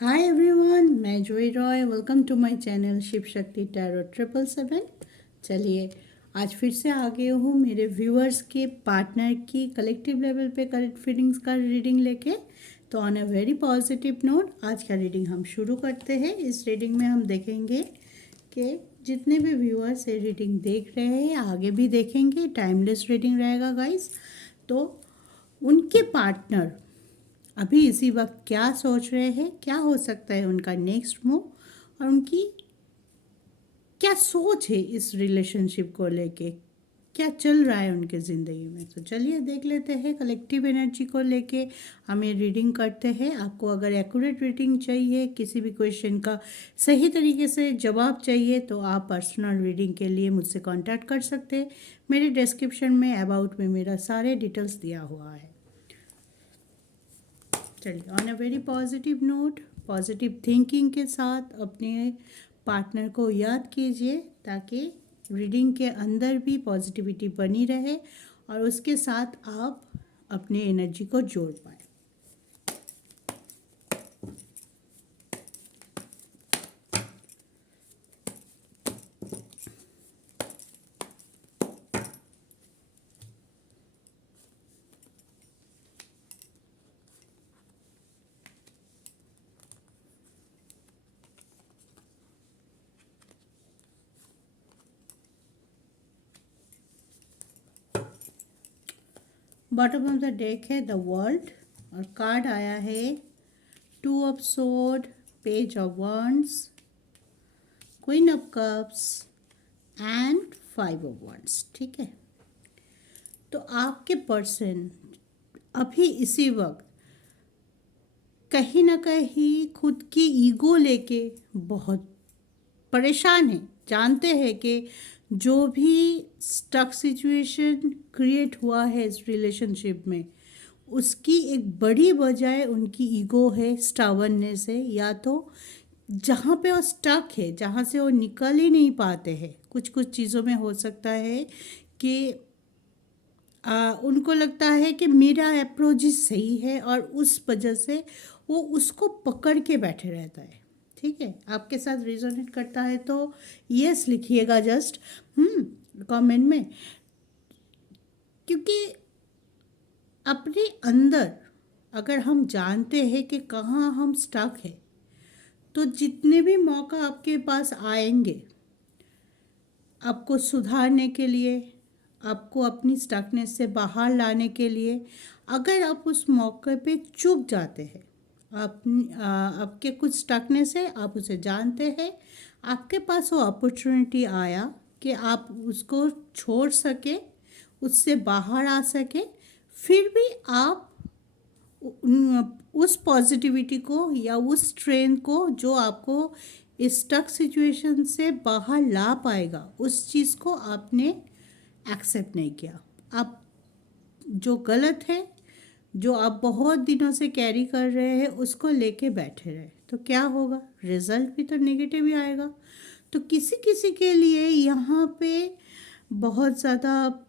हाय everyone, मैं Joy Roy. Welcome to my channel Shiv Shakti tarot 777। चलिए, आज फिर से आ गई हूँ मेरे व्यूअर्स के पार्टनर की कलेक्टिव लेवल पे करेक्ट फीलिंग्स का रीडिंग लेके। तो on a very positive note आज का रीडिंग हम शुरू करते हैं। इस रीडिंग में हम देखेंगे कि जितने भी व्यूअर्स ये रीडिंग देख रहे हैं आगे भी देखेंगे, टाइमलेस रीडिंग रहेगा गाइस। तो उनके पार्टनर अभी इसी वक्त क्या सोच रहे हैं, क्या हो सकता है उनका नेक्स्ट मूव, और उनकी क्या सोच है इस रिलेशनशिप को लेके, क्या चल रहा है उनके ज़िंदगी में। तो चलिए देख लेते हैं। कलेक्टिव एनर्जी को लेके हम ये रीडिंग करते हैं। आपको अगर एक्यूरेट रीडिंग चाहिए, किसी भी क्वेश्चन का सही तरीके से जवाब चाहिए, तो आप पर्सनल रीडिंग के लिए मुझसे कांटेक्ट कर सकते हैं। मेरे डिस्क्रिप्शन में अबाउट में मेरा सारे डिटेल्स दिया हुआ है। चलिए, on a very positive note, positive thinking के साथ अपने पार्टनर को याद कीजिए ताकि रीडिंग के अंदर भी पॉजिटिविटी बनी रहे और उसके साथ आप अपने एनर्जी को जोड़ पाए। बॉटम ऑफ द डेक है द वर्ल्ड, और कार्ड आया है 2 of sword, page of wands, queen of cups and 5 of wands। ठीक है, तो आपके पर्सन अभी इसी वक्त कहीं ना कहीं खुद की ईगो लेके बहुत परेशान है। जानते हैं कि जो भी स्टक सिचुएशन क्रिएट हुआ है इस रिलेशनशिप में, उसकी एक बड़ी वजह उनकी ईगो है, स्टाबर्ननेस है, या तो जहाँ पे वो स्टक है, जहाँ से वो निकल ही नहीं पाते हैं। कुछ कुछ चीज़ों में हो सकता है कि उनको लगता है कि मेरा अप्रोच ही सही है और उस वजह से वो उसको पकड़ के बैठे रहता है। ठीक है, आपके साथ रिजोनेट करता है तो यस लिखिएगा जस्ट कमेंट में, क्योंकि अपने अंदर अगर हम जानते हैं कि कहाँ हम स्टक है, तो जितने भी मौका आपके पास आएंगे आपको सुधारने के लिए, आपको अपनी स्टकनेस से बाहर लाने के लिए, अगर आप उस मौके पे चूक जाते हैं, आप आपके कुछ स्टकनेस है, आप उसे जानते हैं, आपके पास वो अपॉर्चुनिटी आया कि आप उसको छोड़ सके, उससे बाहर आ सके, फिर भी आप उस पॉजिटिविटी को या उस ट्रेन को जो आपको इस स्टक सिचुएशन से बाहर ला पाएगा, उस चीज़ को आपने एक्सेप्ट नहीं किया। आप जो गलत है, जो आप बहुत दिनों से कैरी कर रहे हैं, उसको लेके बैठे रहे, तो क्या होगा? रिजल्ट भी तो नेगेटिव ही आएगा। तो किसी किसी के लिए यहाँ पे बहुत ज़्यादा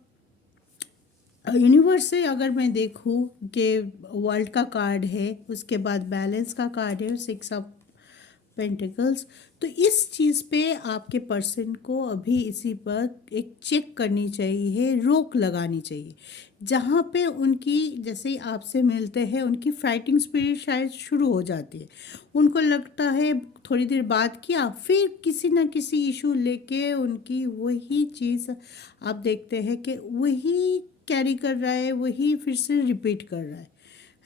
यूनिवर्स से अगर मैं देखूँ कि वर्ल्ड का कार्ड है, उसके बाद बैलेंस का कार्ड है, 6 ऑफ पेंटिकल्स, तो इस चीज़ पे आपके पर्सन को अभी इसी पर एक चेक करनी चाहिए, रोक लगानी चाहिए। जहाँ पे उनकी, जैसे ही आपसे मिलते हैं, उनकी फाइटिंग स्पिरिट शायद शुरू हो जाती है। उनको लगता है थोड़ी देर बाद किया, फिर किसी ना किसी इशू लेके उनकी वही चीज़ आप देखते हैं कि वही कैरी कर रहा है, वही फिर से रिपीट कर रहा है,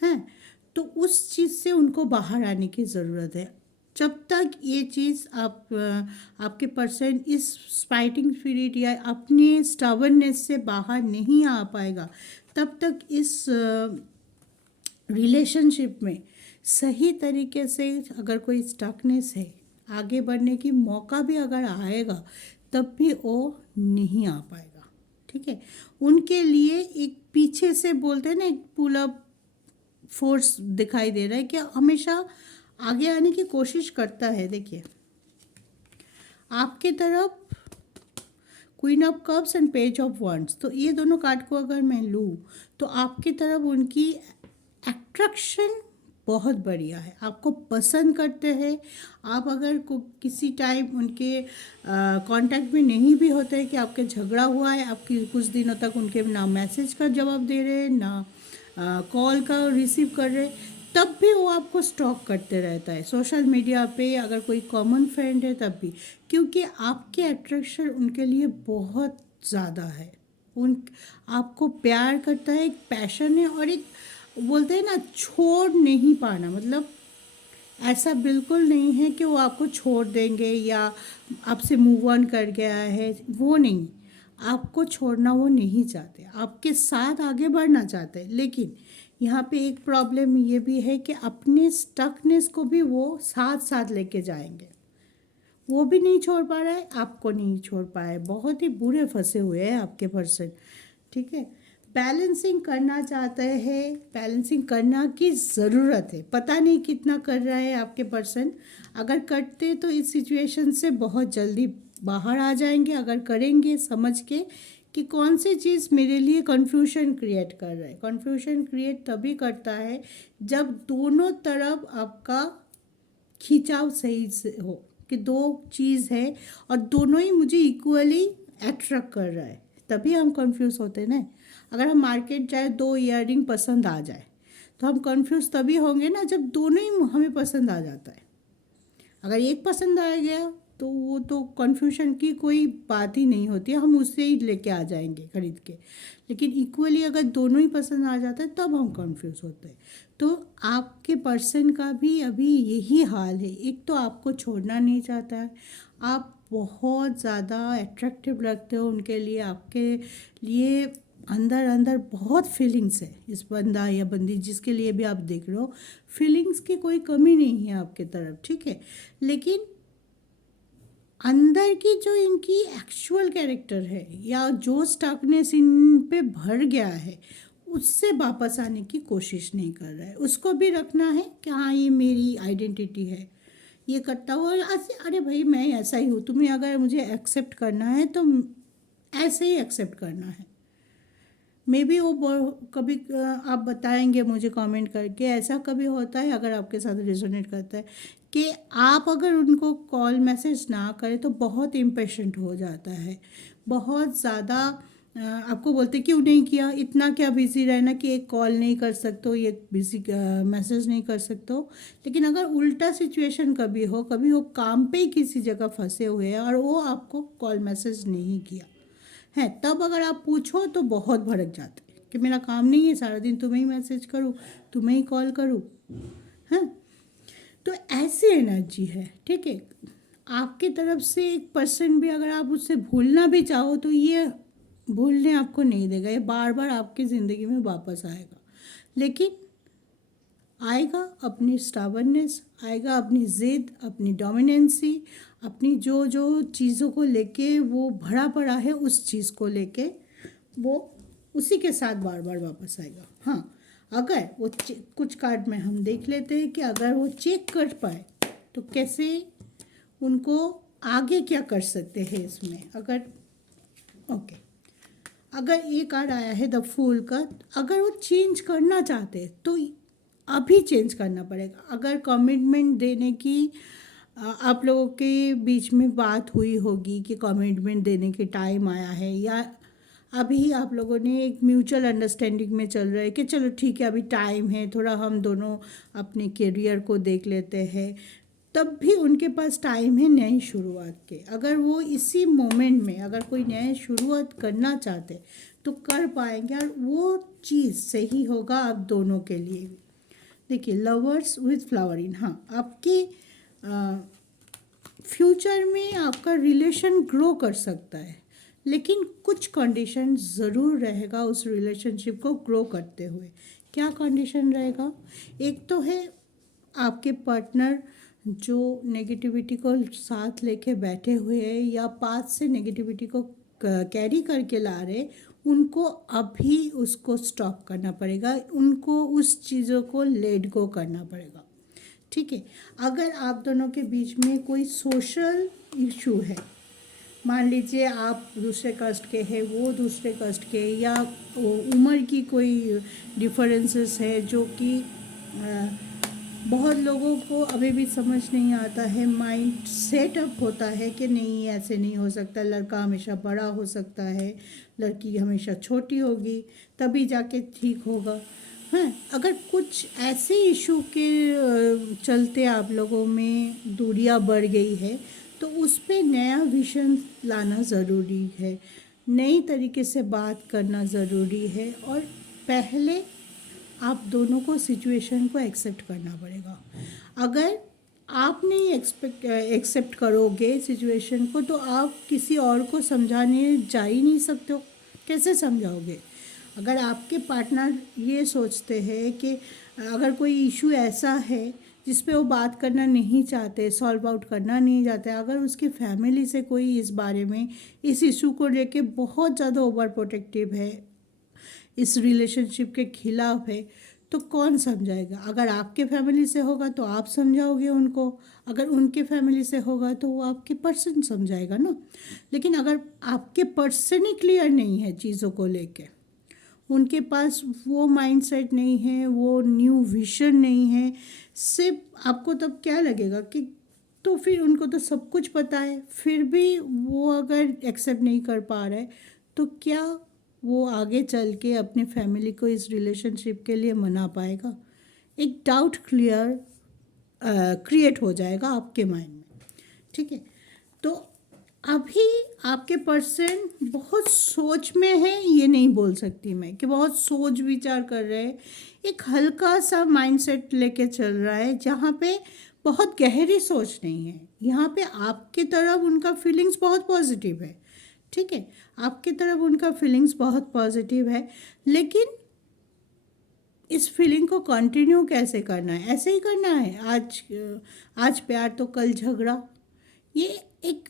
हैं। तो उस चीज़ से उनको बाहर आने की ज़रूरत है। जब तक ये चीज़ आपके पर्सन इस फाइटिंग स्पिरिट या अपने स्टबर्ननेस से बाहर नहीं आ पाएगा, तब तक इस रिलेशनशिप में सही तरीके से अगर कोई स्टकनेस है, आगे बढ़ने की मौका भी अगर आएगा, तब भी वो नहीं आ पाएगा। ठीक है, उनके लिए एक पीछे से बोलते हैं ना, एक पुल अप फोर्स दिखाई दे रहा है कि हमेशा आगे आने की कोशिश करता है। देखिए, आपके तरफ queen of cups and page of wands, तो ये दोनों कार्ड को अगर मैं लूँ तो आपकी तरफ उनकी अट्रैक्शन बहुत बढ़िया है, आपको पसंद करते हैं। आप अगर किसी टाइम उनके कांटेक्ट में नहीं भी होते हैं कि आपके झगड़ा हुआ है, आपकी कुछ दिनों तक उनके ना मैसेज का जवाब दे रहे हैं ना कॉल का रिसीव कर रहे, तब भी वो आपको स्टॉक करते रहता है सोशल मीडिया पे, अगर कोई कॉमन फ्रेंड है तब भी, क्योंकि आपके अट्रैक्शन उनके लिए बहुत ज़्यादा है। उन आपको प्यार करता है, एक पैशन है, और एक बोलते हैं ना छोड़ नहीं पाना, मतलब ऐसा बिल्कुल नहीं है कि वो आपको छोड़ देंगे या आपसे मूव ऑन कर गया है, वो नहीं। आपको छोड़ना वो नहीं चाहते, आपके साथ आगे बढ़ना चाहते हैं, लेकिन यहाँ पे एक प्रॉब्लम ये भी है कि अपने स्टकनेस को भी वो साथ साथ लेके जाएंगे। वो भी नहीं छोड़ पा रहा है, आपको नहीं छोड़ पाए, बहुत ही बुरे फंसे हुए हैं आपके पर्सन। ठीक है, बैलेंसिंग करना चाहते हैं, बैलेंसिंग करना की ज़रूरत है, पता नहीं कितना कर रहा है आपके पर्सन। अगर करते तो इस सिचुएशन से बहुत जल्दी बाहर आ जाएंगे, अगर करेंगे समझ के कि कौन सी चीज़ मेरे लिए कन्फ्यूजन क्रिएट कर रहा है। कन्फ्यूजन क्रिएट तभी करता है जब दोनों तरफ आपका खिंचाव सही से हो, कि दो चीज़ है और दोनों ही मुझे इक्वली अट्रैक्ट कर रहा है, तभी हम कंफ्यूज होते हैं ना। अगर हम मार्केट जाए, दो ईयरिंग पसंद आ जाए, तो हम कंफ्यूज तभी होंगे ना जब दोनों ही हमें पसंद आ जाता है। अगर एक पसंद आ गया तो वो तो कन्फ्यूजन की कोई बात ही नहीं होती है, हम उससे ही लेके आ जाएंगे खरीद के। लेकिन इक्वली अगर दोनों ही पसंद आ जाता है तब हम कंफ्यूज होते हैं। तो आपके पर्सन का भी अभी यही हाल है, एक तो आपको छोड़ना नहीं चाहता है, आप बहुत ज़्यादा अट्रैक्टिव लगते हो उनके लिए, आपके लिए अंदर अंदर बहुत फीलिंग्स है इस बंदा या बंदी जिसके लिए भी आप देख रहे हो, फीलिंग्स की कोई कमी नहीं है आपके तरफ। ठीक है, लेकिन अंदर की जो इनकी एक्चुअल कैरेक्टर है या जो स्टकनेस इन पे भर गया है, उससे वापस आने की कोशिश नहीं कर रहा है। उसको भी रखना है कि हाँ ये मेरी आइडेंटिटी है, ये करता हुआ अरे भाई मैं ऐसा ही हूँ, तुम्हें अगर मुझे एक्सेप्ट करना है तो ऐसे ही एक्सेप्ट करना है। मे बी वो कभी आप बताएंगे मुझे कमेंट करके, ऐसा कभी होता है अगर आपके साथ रेजोनेट करता है कि आप अगर उनको कॉल मैसेज ना करें तो बहुत इम्पेशेंट हो जाता है, बहुत ज़्यादा आपको बोलते क्यों नहीं किया, इतना क्या बिज़ी रहना कि एक कॉल नहीं कर सकते हो, एक बिज़ी मैसेज नहीं कर सकते हो। लेकिन अगर उल्टा सिचुएशन कभी हो काम पे ही किसी जगह फंसे हुए हैं और वो आपको कॉल मैसेज नहीं किया है, तब अगर आप पूछो तो बहुत भड़क जाते हैं कि मेरा काम नहीं है सारा दिन तुम्हें ही मैसेज करूँ, तुम्हें ही कॉल करूँ। हाँ, तो ऐसी एनर्जी है। ठीक है, आपकी तरफ से एक पर्सन भी अगर आप उससे भूलना भी चाहो तो ये भूलने आपको नहीं देगा, ये बार बार आपकी ज़िंदगी में वापस आएगा। लेकिन आएगा अपनी स्टाबर्नेस, आएगा अपनी ज़िद, अपनी डोमिनेंसी, अपनी जो जो चीज़ों को लेके वो भरा पड़ा है उस चीज़ को लेके वो उसी के साथ बार बार वापस आएगा। हाँ, अगर वो कुछ कार्ड में हम देख लेते हैं कि अगर वो चेक कर पाए तो कैसे उनको आगे क्या कर सकते हैं इसमें। अगर ओके, अगर ये कार्ड आया है द फूल का, अगर वो चेंज करना चाहते तो अभी चेंज करना पड़ेगा। अगर कमिटमेंट देने की आप लोगों के बीच में बात हुई होगी कि कमिटमेंट देने के टाइम आया है, या अभी आप लोगों ने एक म्यूचुअल अंडरस्टैंडिंग में चल रहा है कि चलो ठीक है अभी टाइम है, थोड़ा हम दोनों अपने करियर को देख लेते हैं, तब भी उनके पास टाइम है नई शुरुआत के। अगर वो इसी मोमेंट में अगर कोई नई शुरुआत करना चाहते तो कर पाएंगे, और वो चीज़ सही होगा आप दोनों के लिए। देखिए, लवर्स विथ फ्लावर इन, हाँ आपके फ्यूचर में आपका रिलेशन ग्रो कर सकता है, लेकिन कुछ कंडीशन ज़रूर रहेगा उस रिलेशनशिप को ग्रो करते हुए। क्या कंडीशन रहेगा? एक तो है आपके पार्टनर जो नेगेटिविटी को साथ लेके बैठे हुए हैं या पास से नेगेटिविटी को कैरी करके ला रहे, उनको अभी उसको स्टॉप करना पड़ेगा, उनको उस चीज़ों को लेट गो करना पड़ेगा। ठीक है, अगर आप दोनों के बीच में कोई सोशल इशू है, मान लीजिए आप दूसरे कास्ट के हैं, वो दूसरे कास्ट के, या उम्र की कोई डिफरेंसेस है जो कि बहुत लोगों को अभी भी समझ नहीं आता है, माइंड सेटअप होता है कि नहीं ऐसे नहीं हो सकता, लड़का हमेशा बड़ा हो सकता है, लड़की हमेशा छोटी होगी तभी जाके ठीक होगा। हाँ, अगर कुछ ऐसे इशू के चलते आप लोगों में दूरियां बढ़ गई है तो उस पे नया विजन लाना ज़रूरी है, नई तरीके से बात करना ज़रूरी है, और पहले आप दोनों को सिचुएशन को एक्सेप्ट करना पड़ेगा। अगर आप नहीं एक्सेप्ट करोगे सिचुएशन को तो आप किसी और को समझाने जा ही नहीं सकते हो, कैसे समझाओगे? अगर आपके पार्टनर ये सोचते हैं कि अगर कोई इशू ऐसा है जिस पे वो बात करना नहीं चाहते, सॉल्व आउट करना नहीं चाहते, अगर उसकी फैमिली से कोई इस बारे में, इस इशू को लेके बहुत ज़्यादा ओवर प्रोटेक्टिव है, इस रिलेशनशिप के खिलाफ है, तो कौन समझाएगा? अगर आपके फैमिली से होगा तो आप समझाओगे उनको, अगर उनके फैमिली से होगा तो वो आपके पर्सन समझाएगा ना। लेकिन अगर आपके पर्सन ही क्लियर नहीं है चीज़ों को लेके, उनके पास वो माइंडसेट नहीं है, वो न्यू विजन नहीं है, सिर्फ आपको तब क्या लगेगा कि तो फिर उनको तो सब कुछ पता है, फिर भी वो अगर एक्सेप्ट नहीं कर पा रहा है तो क्या वो आगे चल के अपनी फैमिली को इस रिलेशनशिप के लिए मना पाएगा? एक डाउट क्रिएट हो जाएगा आपके माइंड में, ठीक है? तो अभी आपके पर्सन बहुत सोच में है, ये नहीं बोल सकती मैं कि बहुत सोच विचार कर रहे हैं, एक हल्का सा माइंडसेट लेके चल रहा है जहाँ पे बहुत गहरी सोच नहीं है। यहाँ पे आपकी तरफ उनका फीलिंग्स बहुत पॉजिटिव है, ठीक है, आपकी तरफ उनका फीलिंग्स बहुत पॉजिटिव है, लेकिन इस फीलिंग को कंटिन्यू कैसे करना है? ऐसे ही करना है, आज प्यार तो कल झगड़ा, ये एक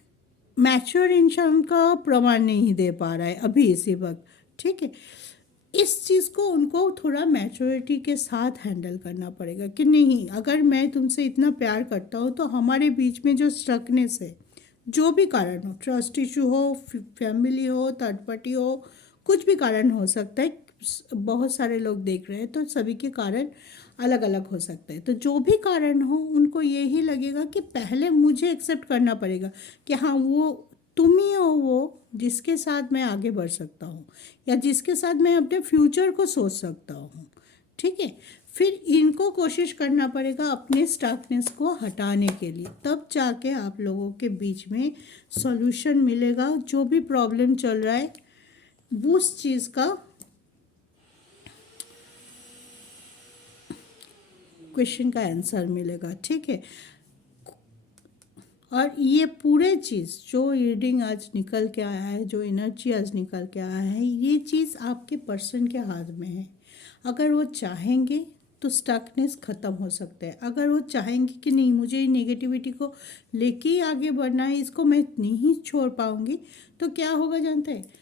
मैच्योर इंसान का प्रमाण नहीं दे पा रहा है अभी इसी वक्त, ठीक है? इस चीज़ को उनको थोड़ा मैच्योरिटी के साथ हैंडल करना पड़ेगा कि नहीं, अगर मैं तुमसे इतना प्यार करता हूँ तो हमारे बीच में जो स्ट्रकनेस है, जो भी कारण हो, ट्रस्ट इशू हो, फैमिली हो, थर्ड पार्टी हो, कुछ भी कारण हो सकता है, बहुत सारे लोग देख रहे हैं तो सभी के कारण अलग अलग हो सकते हैं, तो जो भी कारण हो उनको यही लगेगा कि पहले मुझे एक्सेप्ट करना पड़ेगा कि हाँ, वो तुम ही हो वो जिसके साथ मैं आगे बढ़ सकता हूँ या जिसके साथ मैं अपने फ्यूचर को सोच सकता हूँ, ठीक है? फिर इनको कोशिश करना पड़ेगा अपने स्टकनेस को हटाने के लिए, तब जाके आप लोगों के बीच में सॉल्यूशन मिलेगा। जो भी प्रॉब्लम चल रहा है उस चीज़ का क्वेश्चन का आंसर मिलेगा, ठीक है? और ये पूरे चीज़ जो रीडिंग आज निकल के आया है, जो एनर्जी आज निकल के आया है, ये चीज़ आपके पर्सन के हाथ में है। अगर वो चाहेंगे तो स्टकनेस ख़त्म हो सकता है, अगर वो चाहेंगे कि नहीं मुझे नेगेटिविटी को लेके ही आगे बढ़ना है, इसको मैं नहीं छोड़ पाऊँगी, तो क्या होगा जानते हैं?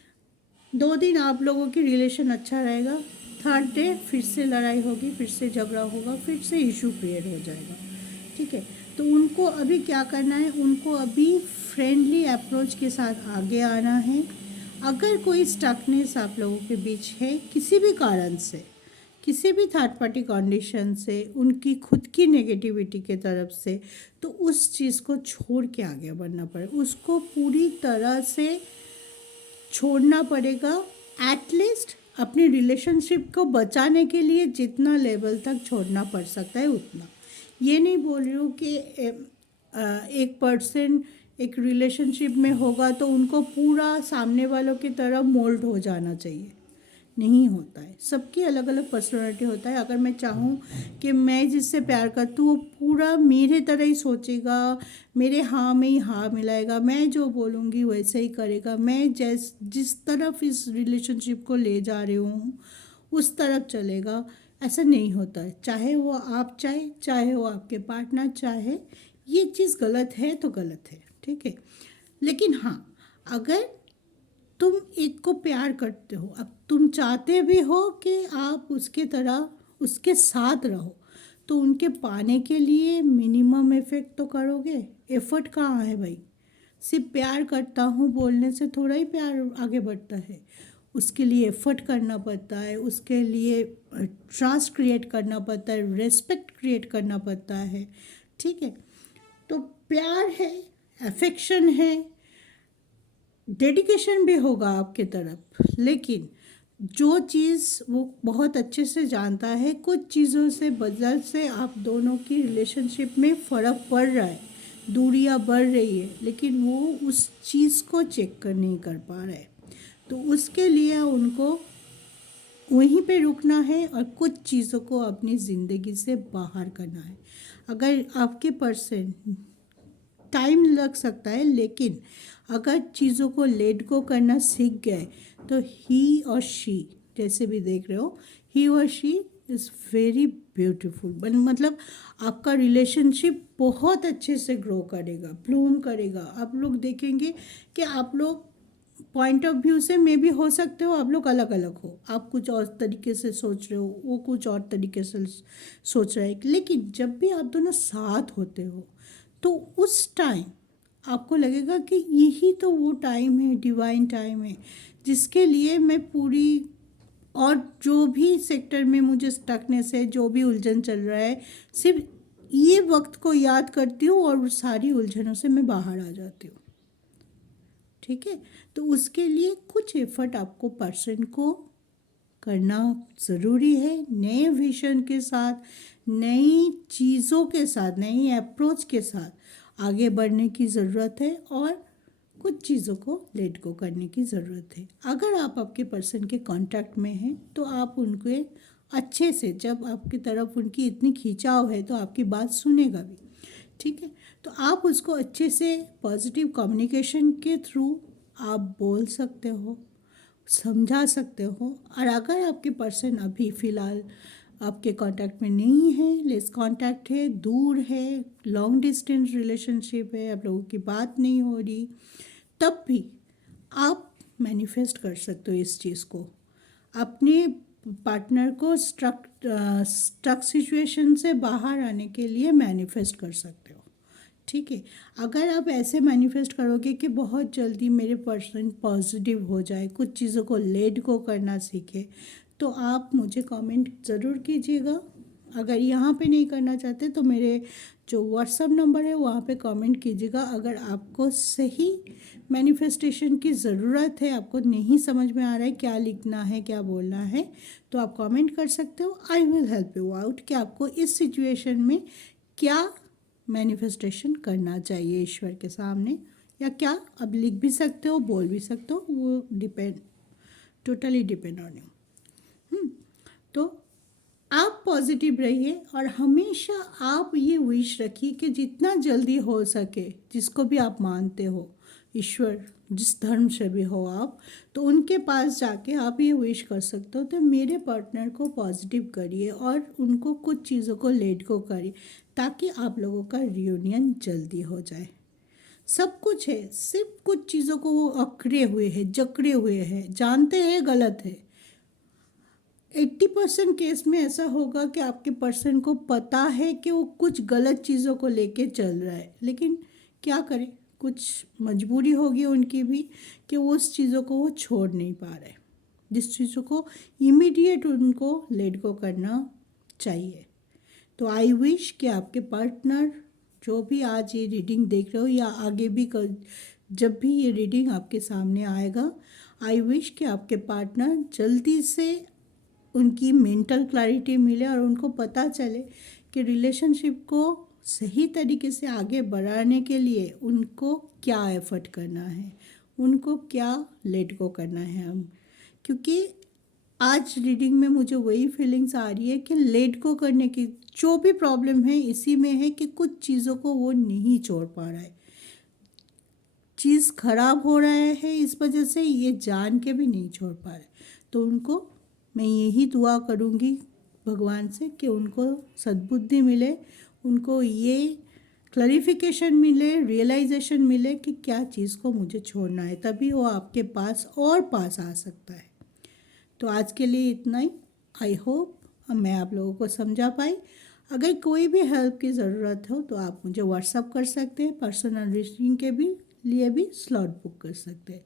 2 दिन आप लोगों की रिलेशन अच्छा रहेगा, थर्ड डे फिर से लड़ाई होगी, फिर से झगड़ा होगा, फिर से इशू क्रिएट हो जाएगा, ठीक है? तो उनको अभी क्या करना है, उनको अभी फ्रेंडली अप्रोच के साथ आगे आना है। अगर कोई स्टकनेस आप लोगों के बीच है किसी भी कारण से, किसी भी थर्ड पार्टी कंडीशन से, उनकी खुद की नेगेटिविटी के तरफ से, तो उस चीज़ को छोड़ के आगे बढ़ना पड़ेगा, उसको पूरी तरह से छोड़ना पड़ेगा। एटलीस्ट अपनी रिलेशनशिप को बचाने के लिए जितना लेवल तक छोड़ना पड़ सकता है उतना। ये नहीं बोल रही हूँ कि एक पर्सन एक रिलेशनशिप में होगा तो उनको पूरा सामने वालों की तरह मोल्ड हो जाना चाहिए, नहीं होता है। सबकी अलग अलग पर्सनालिटी होता है। अगर मैं चाहूँ कि मैं जिससे प्यार करती हूँ वो पूरा मेरे तरह ही सोचेगा, मेरे हाँ में ही हाँ मिलाएगा, मैं जो बोलूँगी वैसे ही करेगा, मैं जिस तरफ इस रिलेशनशिप को ले जा रही हूँ उस तरफ चलेगा, ऐसा नहीं होता है। चाहे वो आप चाहे वो आपके पार्टनर चाहे, ये चीज़ गलत है तो गलत है, ठीक है? लेकिन हाँ, अगर तुम एक को प्यार करते हो, अब तुम चाहते भी हो कि आप उसके तरह उसके साथ रहो, तो उनके पाने के लिए मिनिमम एफर्ट तो करोगे। एफर्ट कहाँ है भाई? सिर्फ प्यार करता हूँ बोलने से थोड़ा ही प्यार आगे बढ़ता है। उसके लिए एफर्ट करना पड़ता है, उसके लिए ट्रस्ट क्रिएट करना पड़ता है, रेस्पेक्ट क्रिएट करना पड़ता है। ठीक है, तो प्यार है, अफेक्शन है, डेडिकेशन भी होगा आपके तरफ, लेकिन जो चीज़ वो बहुत अच्छे से जानता है, कुछ चीज़ों से वजह से आप दोनों की रिलेशनशिप में फ़र्क पड़ रहा है, दूरियां बढ़ रही है, लेकिन वो उस चीज़ को चेक कर नहीं कर पा रहा है। तो उसके लिए उनको वहीं पे रुकना है और कुछ चीज़ों को अपनी ज़िंदगी से बाहर करना है। अगर आपके पर्सन, टाइम लग सकता है, लेकिन अगर चीज़ों को लेट गो करना सीख गए तो ही और शी, जैसे भी देख रहे हो, ही और शी इज़ वेरी ब्यूटीफुल। मतलब आपका रिलेशनशिप बहुत अच्छे से ग्रो करेगा, ब्लूम करेगा। आप लोग देखेंगे कि आप लोग पॉइंट ऑफ व्यू से मे भी हो सकते हो आप लोग अलग अलग हो, आप कुछ और तरीके से सोच रहे हो, वो कुछ और तरीके से सोच रहा है, लेकिन जब भी आप दोनों साथ होते हो तो उस टाइम आपको लगेगा कि यही तो वो टाइम है, डिवाइन टाइम है, जिसके लिए मैं पूरी, और जो भी सेक्टर में मुझे स्टकनेस है, जो भी उलझन चल रहा है, सिर्फ ये वक्त को याद करती हूँ और सारी उलझनों से मैं बाहर आ जाती हूँ। ठीक है, तो उसके लिए कुछ एफर्ट आपको पर्सन को करना ज़रूरी है, नए विजन के साथ, नई चीज़ों के साथ, नई अप्रोच के साथ आगे बढ़ने की ज़रूरत है और कुछ चीज़ों को लेट गो करने की ज़रूरत है। अगर आप आपके पर्सन के कांटेक्ट में हैं तो आप उनके अच्छे से, जब आपकी तरफ उनकी इतनी खिंचाव है तो आपकी बात सुनेगा भी। ठीक है, तो आप उसको अच्छे से पॉजिटिव कम्युनिकेशन के थ्रू आप बोल सकते हो, समझा सकते हो। और अगर आपके पर्सन अभी फ़िलहाल आपके कांटेक्ट में नहीं है, लेस कांटेक्ट है, दूर है, लॉन्ग डिस्टेंस रिलेशनशिप है, आप लोगों की बात नहीं हो रही, तब भी आप मैनिफेस्ट कर सकते हो इस चीज़ को, अपने पार्टनर को स्ट्रक सिचुएशन से बाहर आने के लिए मैनिफेस्ट कर सकते हो। ठीक है, अगर आप ऐसे मैनिफेस्ट करोगे कि बहुत जल्दी मेरे पर्सन पॉजिटिव हो जाए, कुछ चीज़ों को लेट गो करना सीखे, तो आप मुझे कमेंट ज़रूर कीजिएगा। अगर यहाँ पे नहीं करना चाहते तो मेरे जो व्हाट्सअप नंबर है वहाँ पे कमेंट कीजिएगा। अगर आपको सही मैनिफेस्टेशन की ज़रूरत है, आपको नहीं समझ में आ रहा है क्या लिखना है, क्या बोलना है, तो आप कमेंट कर सकते हो। I will help you out कि आपको इस सिचुएशन में क्या मैनिफेस्टेशन करना चाहिए ईश्वर के सामने, या क्या अब लिख भी सकते हो, बोल भी सकते हो, वो depend, totally depend on you. तो आप पॉजिटिव रहिए और हमेशा आप ये विश रखिए कि जितना जल्दी हो सके, जिसको भी आप मानते हो, ईश्वर जिस धर्म से भी हो आप, तो उनके पास जाके आप ये विश कर सकते हो, तो मेरे पार्टनर को पॉजिटिव करिए और उनको कुछ चीज़ों को लेट को करिए, ताकि आप लोगों का रियूनियन जल्दी हो जाए। सब कुछ है, सिर्फ कुछ चीज़ों को वो अकड़े हुए हैं, जकड़े हुए हैं, जानते हैं गलत है। 80% केस में ऐसा होगा कि आपके पर्सन को पता है कि वो कुछ गलत चीज़ों को लेके चल रहा है, लेकिन क्या करें, कुछ मजबूरी होगी उनकी भी कि वो उस चीज़ों को वो छोड़ नहीं पा रहे, जिस चीज़ों को इमीडिएट उनको लेट गो करना चाहिए। तो आई विश कि आपके पार्टनर, जो भी आज ये रीडिंग देख रहे हो या आगे भी जब भी ये रीडिंग आपके सामने आएगा, आई विश कि आपके पार्टनर जल्दी से उनकी मेंटल क्लैरिटी मिले और उनको पता चले कि रिलेशनशिप को सही तरीके से आगे बढ़ाने के लिए उनको क्या एफर्ट करना है, उनको क्या लेट गो करना है हम। क्योंकि आज रीडिंग में मुझे वही फीलिंग्स आ रही है कि लेट गो करने की जो भी प्रॉब्लम है इसी में है कि कुछ चीज़ों को वो नहीं छोड़ पा रहा है, चीज़ खराब हो रहा है, इस वजह से ये जान के भी नहीं छोड़ पा रहे। तो उनको मैं यही दुआ करूँगी भगवान से कि उनको सद्बुद्धि मिले, उनको ये क्लैरिफिकेशन मिले, रियलाइजेशन मिले कि क्या चीज़ को मुझे छोड़ना है, तभी वो आपके पास और पास आ सकता है। तो आज के लिए इतना ही। आई होप मैं आप लोगों को समझा पाई। अगर कोई भी हेल्प की ज़रूरत हो तो आप मुझे व्हाट्सअप कर सकते हैं, पर्सनल रीडिंग के भी लिए भी स्लॉट बुक कर सकते हैं।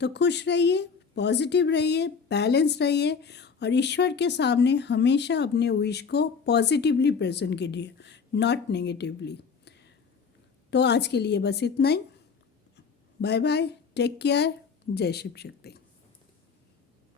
तो खुश रहिए, पॉजिटिव रहिए, बैलेंस रहिए और ईश्वर के सामने हमेशा अपने विश को पॉजिटिवली प्रेजेंट कीजिए, नॉट नेगेटिवली। तो आज के लिए बस इतना ही। बाय बाय, टेक केयर, जय शिव शक्ति।